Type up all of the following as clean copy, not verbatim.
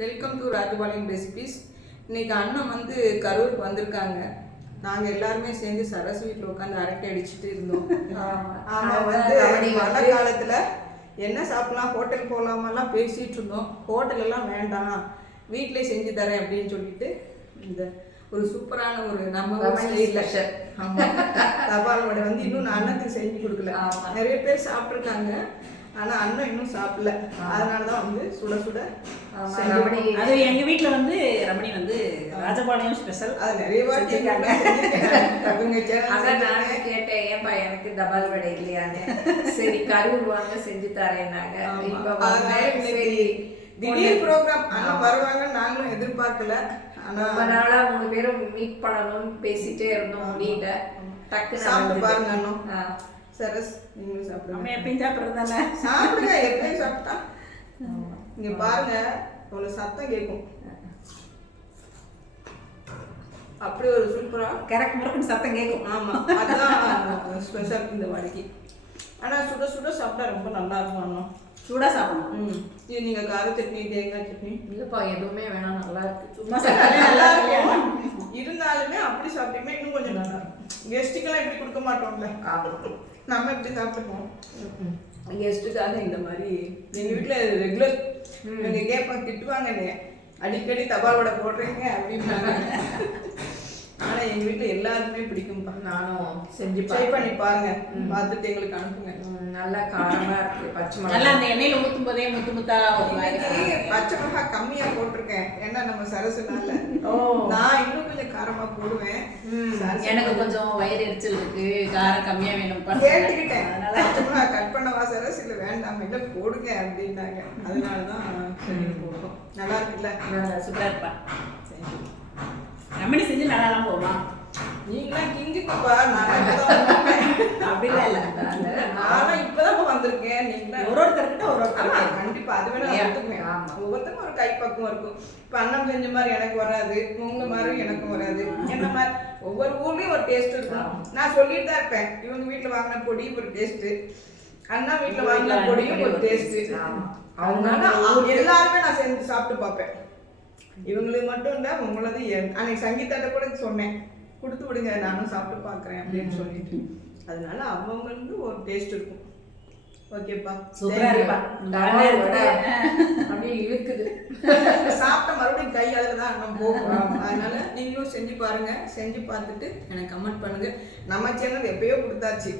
Welcome to Rajapalayam recipes. இன்னைக்கு அண்ணன் வந்து கரூருக்கு வந்திருக்காங்க. நாங்கள் எல்லாருமே சேர்ந்து சரசு வீட்டில் உட்காந்து அரட்டை அடிச்சுட்டு இருந்தோம். ஆமாம், வந்து மழை காலத்தில் என்ன சாப்பிடலாம், ஹோட்டல் போகலாமெல்லாம் பேசிகிட்டு இருந்தோம். ஹோட்டலெல்லாம் வேண்டாம், வீட்டிலே செஞ்சு தரேன் அப்படின்னு சொல்லிட்டு இந்த ஒரு சூப்பரான ஒரு நம்ம ஸ்டைலில் தபால் வடை வந்து இன்னும் நான் அண்ணனுக்கு செஞ்சு கொடுக்கல. நிறைய பேர் சாப்பிட்ருக்காங்க, ஆனால் அண்ணன் இன்னும் சாப்பிடல. அதனால தான் வந்து சுட சுட அது எங்கள் வீட்டில் வந்து ரமணி வந்து ராஜபாளையம் ஸ்பெஷல். அது நிறைய வாட்டி அதான் நானே கேட்டேன், ஏன்பா எனக்கு தபால் வடை இல்லையான்னு. சரி கரூர் வாங்க செஞ்சு தரேன்னாங்க. சரி திடீர் ப்ரோக்ராம் ஆனால் வருவாங்க, நாங்களும் எதிர்பார்க்கல. ரொம்ப நாளா 3 பேரும் மீட் பண்ணணும்னு பேசிட்டே இருந்தோம். முடியல. டக்குன்னு சாப்பிட்டு பாருங்க அண்ணன். சரஸ் நீங்களும் சாப்பிடுங்க. எப்பயும் சாப்பிட்றது தானே, சாப்பிடுங்க. எப்பயும் சாப்பிட்டா இங்க பாருங்க, அவ்வளோ சத்தம் கேட்கும். அப்படி ஒரு சூப்பரா கரெக்ட் முறுக்குன்னு சத்தம் கேட்கும். ஆமா, அதுதான் ஸ்பெஷல் இந்த வடைக்கு. ஆனா சுட சுட சாப்பிட்டா ரொம்ப நல்லா இருக்கும் அண்ணன். சூடாக சாப்பிடணும். இது நீங்க கார சட்னி, தேங்காய் சட்னி இல்லப்பா எதுவுமே வேணாம், நல்லா இருக்கு. சும்மா சாப்பிட்டாலே நல்லா இருக்கும். இருந்தாலுமே அப்படி சாப்பிட்டீங்கன்னா இன்னும் கொஞ்சம் நல்லா இருக்கும். கெஸ்ட்டுக்கெல்லாம் இப்படி கொடுக்க மாட்டோம்ல, நம்ம இப்படி சாப்பிட்டுப்போம். கெஸ்ட்டுக்காக இந்த மாதிரி எங்க வீட்டுல ரெகுலர் எங்க கேட்பாங்க, திட்டுவாங்க, நீங்க அடிக்கடி தபால் வடை போடுறீங்க அப்படின்னாங்க. ஆனா எங்க வீட்டுல எல்லாருக்குமே பிடிக்கும்பா. நானும் செஞ்சு ட்ரை பண்ணி பாருங்க, பார்த்துட்டு எங்களுக்கு அனுப்புங்க. நல்லா காரமா இருக்கு. பச்சை நல்லா மிளகாய் அந்த எண்ணெயில ஊற்றும் போதே முத்து முத்தா பச்சை மிளகாய் கம்மியா போட்டிருக்கேன், ஏன்னா நம்ம சரசுனால. நான் இன்னும் கொஞ்சம் காரமா போடுவேன். எனக்கு கொஞ்சம் வயிறு எரிச்சல் இருக்கு, காரம் கம்மியா வேணும் கேட்டுக்கிட்டேன். பச்சை மிளகாய் கட் பண்ணவா சரசு, இல்ல வேண்டாம் இல்ல போடுங்க அப்படின்னாங்க. அதனாலதான் போடுறோம். நல்லா இருக்குல்ல, சூப்பரா இருப்பா. ரமணி செஞ்சு நல்லாலாம் போமா. நீங்களாம் கிங்குப்பா, நான் அப்படிலாம் இல்ல, ஆனா இப்பதான் வந்திருக்கேன். நீங்க ஒருத்தர்கிட்ட கண்டிப்பா அது வேணா ஒத்துக்குவேன். ஒவ்வொருத்தரும் ஒரு கைப்பக்குவம் இருக்கும். இப்ப அண்ணன் செஞ்ச மாதிரி எனக்கு வராது, உங்க மாதிரி எனக்கும் வராது. என்ன மாதிரி ஒவ்வொரு ஊர்லயும் ஒரு டேஸ்ட் இருக்கும். நான் சொல்லிட்டு தான் இருப்பேன், இவங்க வீட்டுல வாங்கின பொடி ஒரு டேஸ்ட், அண்ணா வீட்டுல வாங்கின பொடியும் ஒரு டேஸ்ட். அதனால எல்லாருமே நான் செஞ்சு சாப்பிட்டு பார்ப்பேன். இவங்களுக்கு மட்டும் இல்ல, உங்களது அன்னைக்கு சங்கீதாட்ட கூட சொன்னேன், கொடுத்து விடுங்க நானும் சாப்பிட்டு பார்க்குறேன் அப்படின்னு சொல்லிட்டு. அதனால அவங்களுக்கு ஒரு டேஸ்ட் இருக்கும். ஓகேப்பா, சூப்பரா இருப்பா. அப்படியே இழுக்குது. சாப்பிட்ட மறுபடியும் கை அதில் தான் நம்ம போகும். அதனால நீங்களும் செஞ்சு பாருங்க. செஞ்சு பார்த்துட்டு எனக்கு கமெண்ட் பண்ணுங்க. நம்ம சேனல் எப்பயோ கொடுத்தாச்சு,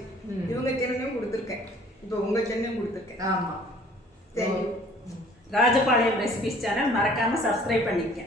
இவங்க சேனலையும் கொடுத்துருக்கேன், இப்போ உங்க சேனலையும் கொடுத்துருக்கேன். ஆமா, தேங்க்யூ. ராஜபாளையம் ரெசிபிஸ் சேனல் மறக்காம சப்ஸ்கிரைப் பண்ணிக்கங்க.